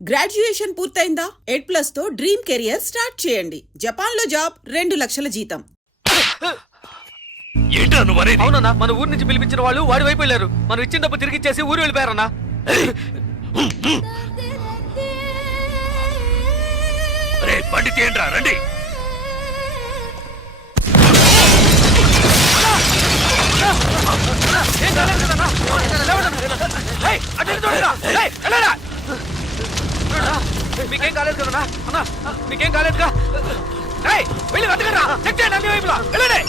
Graduation పూర్తయిందా? 8+ తో dream career start చేయండి. Japan లో జాబ్, 2 లక్షల జీతం. ఏంటో నువ్వు అనేది? అవునన్నా, మన ఊరు నుంచి పిలిపించిన వాళ్ళు వాడి వైపు వెళ్ళారు. మనం ఇచ్చిన డబ్బు తిరిగి ఇచ్చేసి ఊరు వెళ్ళిపోయారన్నా. బండి తీయండి, రండి. మీకేం కాలేదు కదన్నా? అన్నా మీకేం కాలేదుగా? వెళ్ళి వెతకరా, చెక్ చేయండి అన్ని వైపులా. వెళ్ళండి.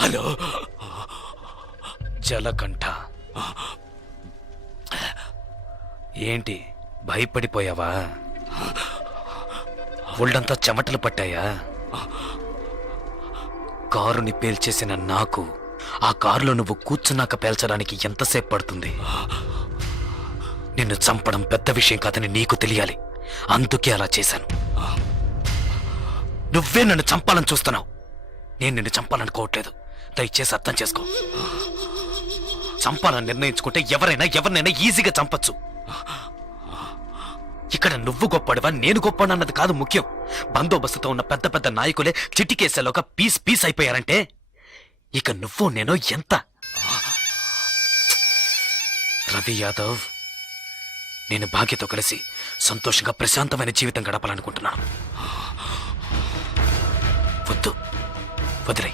హలో, జలకంఠ, ఏంటి భయపడిపోయావా? ఒళ్ళంతా చెమటలు పట్టాయా? కారుని పేల్చేసిన నాకు ఆ కారులో నువ్వు కూర్చున్నాక పేల్చడానికి ఎంతసేపు పడుతుంది? నిన్ను చంపడం పెద్ద విషయం కాదని నీకు తెలియాలి, అందుకే అలా చేశాను. నువ్వే నన్ను చంపాలని చూస్తున్నావు, నేను నిన్ను చంపాలనుకోవట్లేదు. దయచేసి అర్థం చేసుకో. చంపాలని నిర్ణయించుకుంటే ఎవరినైనా ఈజీగా చంపచ్చు. ఇక్కడ నువ్వు గొప్పడివా నేను గొప్పడన్నది కాదు ముఖ్యం. బందోబస్తుతో ఉన్న పెద్ద పెద్ద నాయకులే చిటికేసేలోగా పీస్ అయిపోయారంటే ఇక నువ్వు నేను ఎంత? రవి యాదవ్, నేను భాగ్యతో కలిసి సంతోషంగా ప్రశాంతమైన జీవితం గడపాలనుకుంటున్నాను. వద్దు, వదిలే.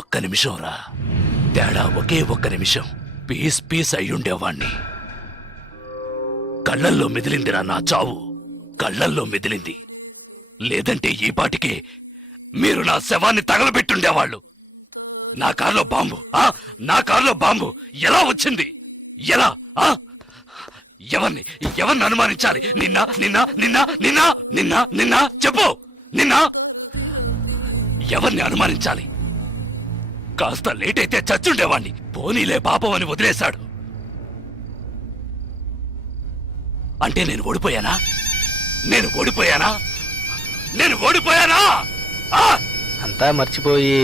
ఒక్క నిమిషం రా, తేడా ఒకే ఒక్క నిమిషం. పీస్ అయ్యుండేవాణ్ణి. కళ్ళల్లో మెదిలిందిరా నా చావు, కళ్ళల్లో మెదిలింది. లేదంటే ఈ పాటికే మీరు నా శవాన్ని తగలబెట్టుండేవాళ్ళు. నా కారులో బాంబు ఎలా వచ్చింది? ఎలా? ఎవరిని అనుమానించాలి? నిన్న చెప్పు. ఎవరిని అనుమానించాలి? కాస్త లేట్ అయితే చచ్చుండేవాణ్ణి. పోనీలే పాపం అని వదిలేశాడు. అంటే నేను ఓడిపోయానా? అంతా మర్చిపోయి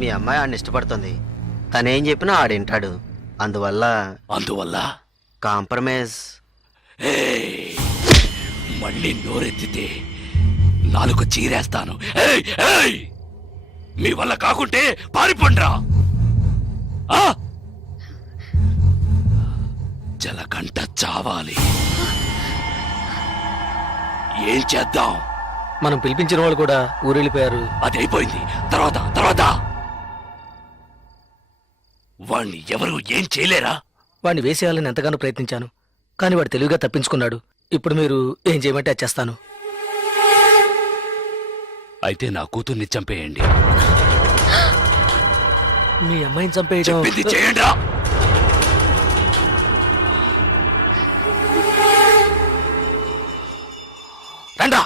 మీ అమ్మాయి ఆడిని ఇష్టపడుతుంది. తనేం చెప్పినా ఆడింటాడు. అందువల్ల కాంప్రమైజ్. మళ్ళీ నోరెత్తితే నాలుగు చీరేస్తాను. మీ వల్ల కాకుంటే పారిపోండ్రా. జలకంఠ చావాలి. ఏం చేద్దాం? మనం పిలిపించిన వాళ్ళు కూడా ఊరెళ్ళిపోయారు. అది అయిపోయింది. తర్వాత వాణ్ణి ఎవరు ఏం చేయలేరా? వాడిని వేసేయాలని ఎంతగానో ప్రయత్నించాను, కానీ వాడు తెలివిగా తప్పించుకున్నాడు. ఇప్పుడు మీరు ఏం చేయమంటే అది చేస్తాను. అయితే నా కూతుర్ని చంపేయండి. మీ అమ్మాయిని చంపేయడం చెప్పింది చేయండి. రండా.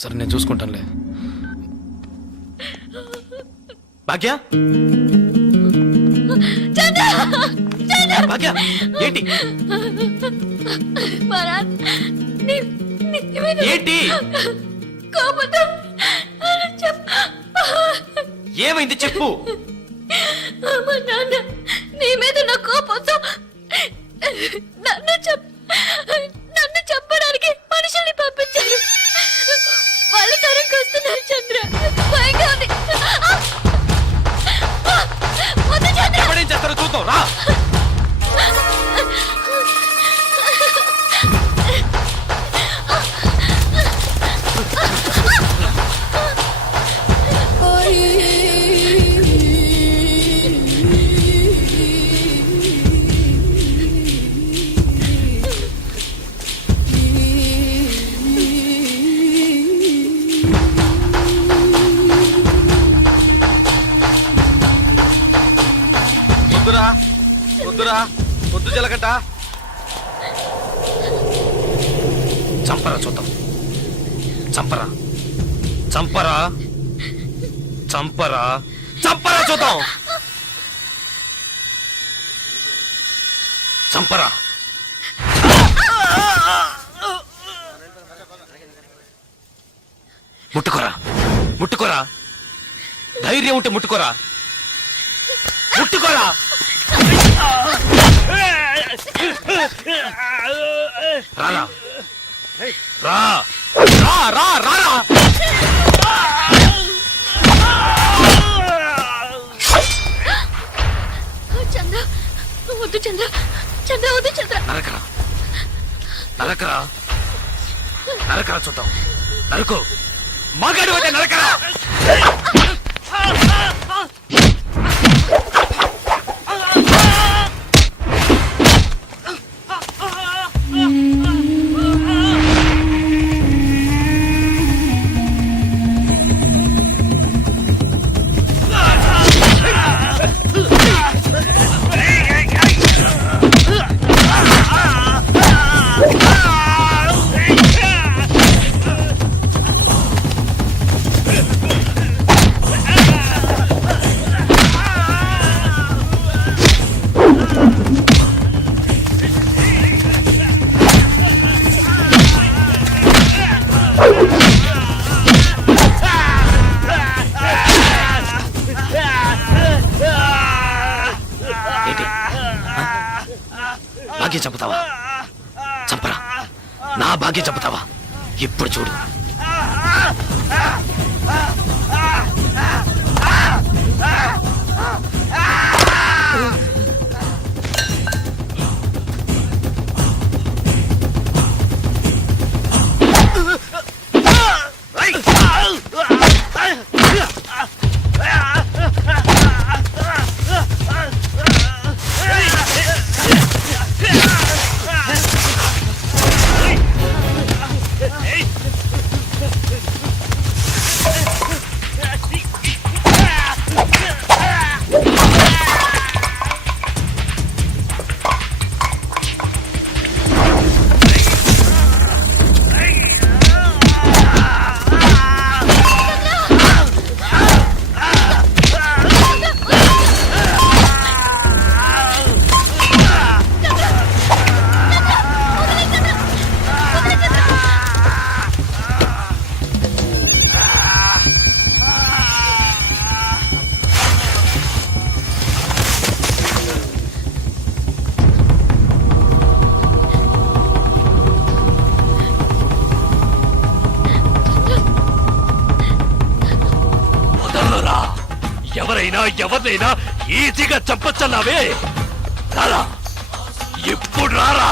సరే నేను చూసుకుంటానులే. భాగ్య భాగ్య ఏంటి ఏంటి ఏమైంది చెప్పు. నీ మీద నా కోపంతో నన్ను చెప్పడానికి మనుషుల్ని పంపించారు. వాళ్ళు తరకు వస్తున్నారు చంద్ర. భయంగా ఉంది. వద్దు చంద్ర. ఎప్పుడేం చేస్తారో చూద్దాం రా. వద్దురా వద్దురా వద్దు జలగంట. చంపరా చూద్దాం. చంపరా చంపరా చంపరా చంపరా చూద్దాం. చంపరా. ముట్టుకోరా ముట్టుకోరా. ధైర్యం ఉంటే ముట్టుకోరా. ముట్టుకోరా. రారా రా రా రా రారా. చంద్ర వద్దు చంద్ర. చంద్ర వద్దు చంద్ర. నరకరా నరకరా నరకరా చూద్దాం. నరకు మగాడు అయితే నరకరా. భాగ్యం చంపుతావా? చంపరా. నా భాగ్యం చంపుతావా? ఇప్పుడు చూడు. ఎవరినైనా ఈజీగా చంపచ్చన్నావే. రారా ఇప్పుడు రారా.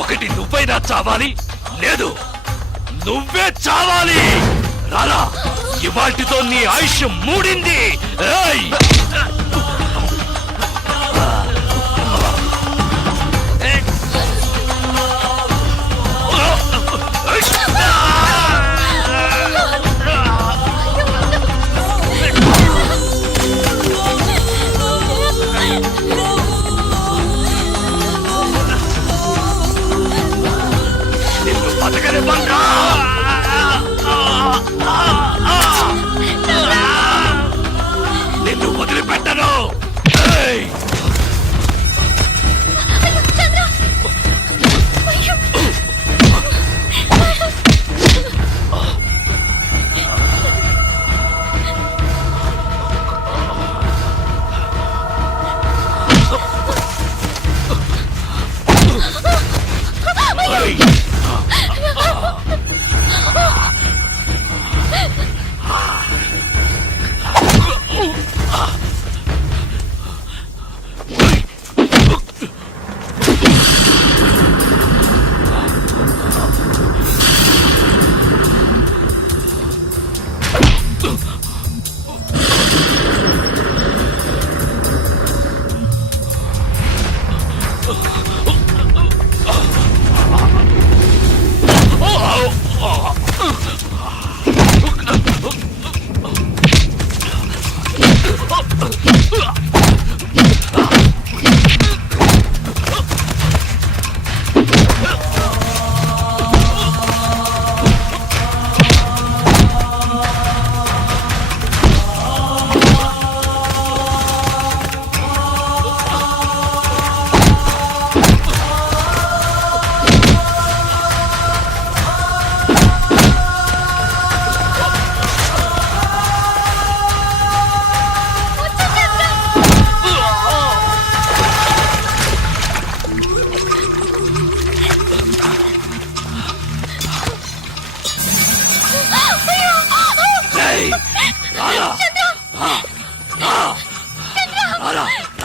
ఒకటి నువ్వైనా చావాలి, లేదు నువ్వే చావాలి. రారా. ఇవాటితో నీ ఆయుష్ మూడింది. ఏయ్ నిన్ను బతకనివ్వను.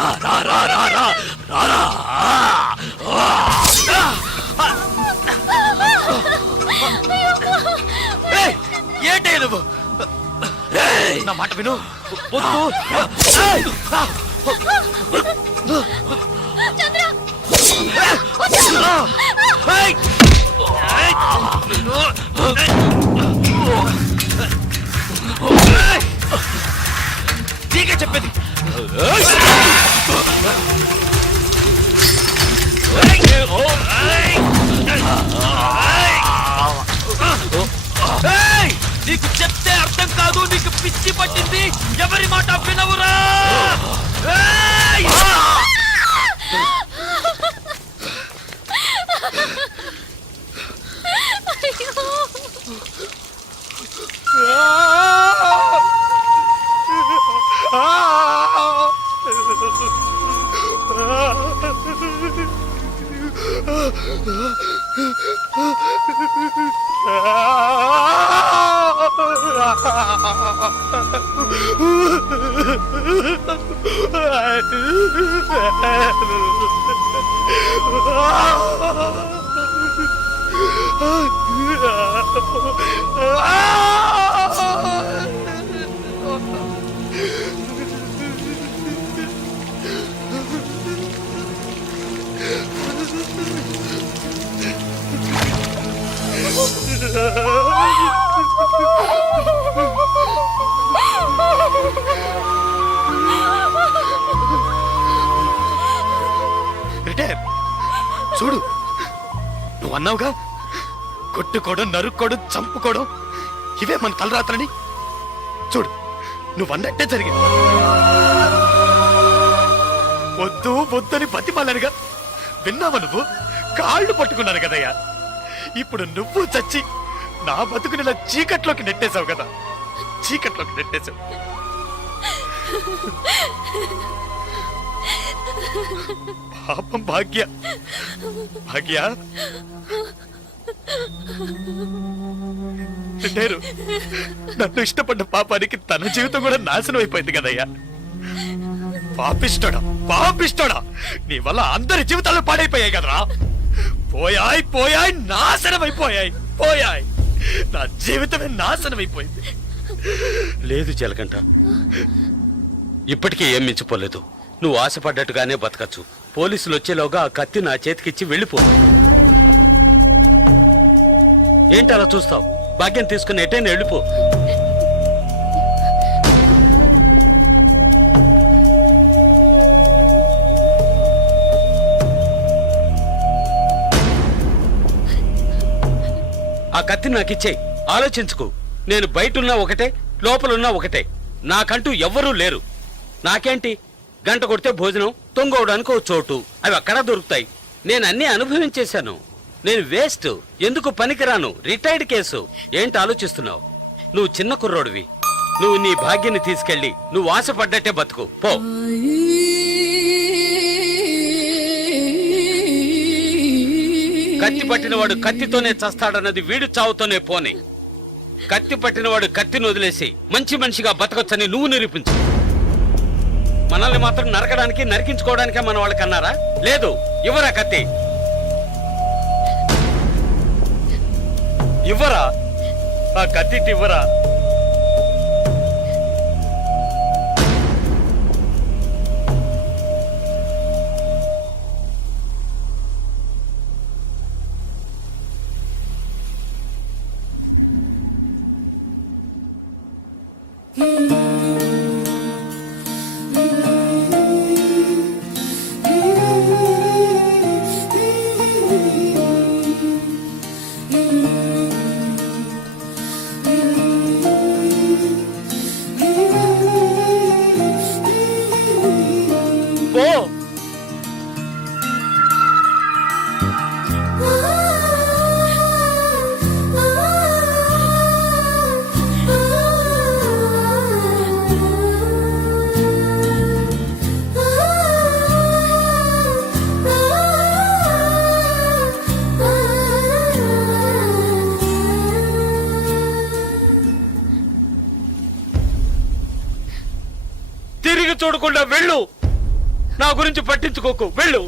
రా రా రా రా రా రా రా. ఏయ్, ఏంటే నువ్వు ఏయ్, నా మాట విను వద్దు ఏయ్, ఏయ్! నీకే చెప్పేది ఏయ్! నీకు చెప్తే అర్థం కాదు, నీకు పిచ్చి పట్టింది, ఎవరి మాట వినవురా. ఏయ్! రిటైర్ చూడు, నువ్వు అన్నావుగా కొట్టుకోవడం, నరుక్కోవడం, చంపుకోవడం ఇవే మన తలరాత్రని. చూడు, నువ్వు అన్నట్టే జరిగింది. వద్దు వద్దని బతిమాలనుగా విన్నావా నువ్వు? కాళ్ళు పట్టుకున్నాను కదయ్యా. ఇప్పుడు నువ్వు చచ్చి నా బతుకునిలా చీకట్లోకి నెట్టేశావు కదా, చీకట్లోకి నెట్టేశావు. పాపం భాగ్య, భాగ్య నేను నన్ను ఇష్టపడ్డ పాపానికి తన జీవితం కూడా నాశనం అయిపోయింది కదయ్యా. పాపిష్టోడా, పాపిష్టోడా, నీ వల్ల అందరి జీవితాలు పాడైపోయాయి కదరా. పోయాయి పోయాయి, నాశనం అయిపోయాయి, పోయాయి. నా జీవితమే నాశనం అయిపోయింది. లేదు చిలకంట, ఇప్పటికీ ఏం మించిపోలేదు. నువ్వు ఆశపడ్డట్టుగానే బతకచ్చు. పోలీసులు వచ్చేలోగా ఆ కత్తి నా చేతికిచ్చి వెళ్ళిపో. ఏంటి అలా చూస్తావు? భాగ్యం తీసుకుని ఎటైనా వెళ్ళిపో. ఆ కత్తి నాకిచ్చేయి. ఆలోచించుకో, నేను బయటున్నా ఒకటే, లోపలున్నా ఒకటే. నాకంటూ ఎవ్వరూ లేరు. నాకేంటి, గంట కొడితే భోజనం, తొంగవడానికి ఓ చోటు, అవి అక్కడ దొరుకుతాయి. నేను అన్నీ అనుభవించేశాను. నేను వేస్ట్, ఎందుకు పనికిరాను, రిటైర్డ్ కేసు. ఏంటి ఆలోచిస్తున్నావు? నువ్వు చిన్న కుర్రోడివి. నువ్వు నీ భాగ్యాన్ని తీసుకెళ్ళి నువ్వు ఆశపడ్డట్టే బతుకు పో. కత్తి పట్టినవాడు కత్తితోనే చస్తాడన్నది వీడు చావుతోనే పోని. కత్తి పట్టినవాడు కత్తిని వదిలేసి మంచి మనిషిగా బతకొచ్చని నువ్వు నిరూపించు. మనల్ని మాత్రం నరకడానికి, నరికించుకోవడానికే మన వాళ్ళకి అన్నారా? లేదు, ఇవ్వరా కత్తి, ఇవ్వరా ఆ కత్తి, ఇవ్వరా. పో. తిరిగి చూడకుండా వెళ్ళు. నా గురించి పట్టించుకోకు వెళ్ళు.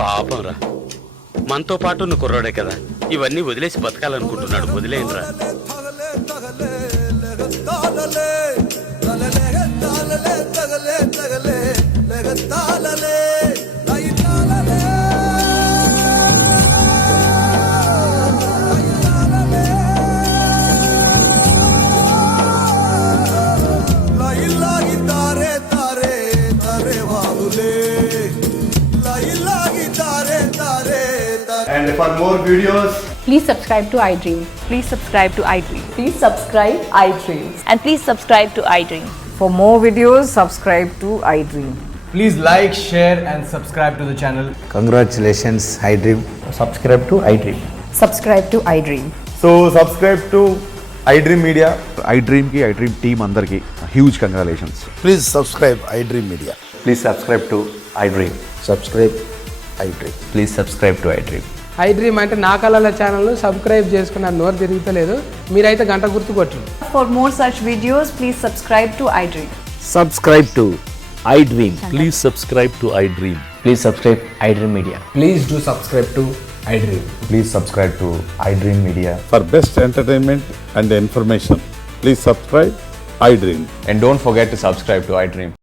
పాపంరా, మనతో పాటు ఉన్న కుర్రాడే కదా, ఇవన్నీ వదిలేసి బతకాలనుకుంటున్నాడు. వదిలేయనరా. And for more videos, Please subscribe to iDream. Please subscribe to iDream. Please subscribe iDream. And please subscribe to iDream. For more videos, subscribe to iDream. please like, share, and subscribe to the channel. Congratulations, iDream. Subscribe to iDream. Subscribe to iDream. So subscribe to iDream Media. iDream ki iDream team andarki huge congratulations. Please subscribe iDream Media. Please subscribe to iDream. Subscribe iDream. Please subscribe to iDream. iDream అంటే నా కళల channel subscribe చేసుకున్న నోరు తిరుగుతలేదు. మీరైతే గంట గుర్తు కొట్టండి. For more such videos, please subscribe to iDream. Subscribe to iDream. Please subscribe to iDream. Please subscribe iDream Media. Please do subscribe to iDream. Please subscribe to iDream Media. For best entertainment and information, please subscribe iDream. And don't forget to subscribe to iDream.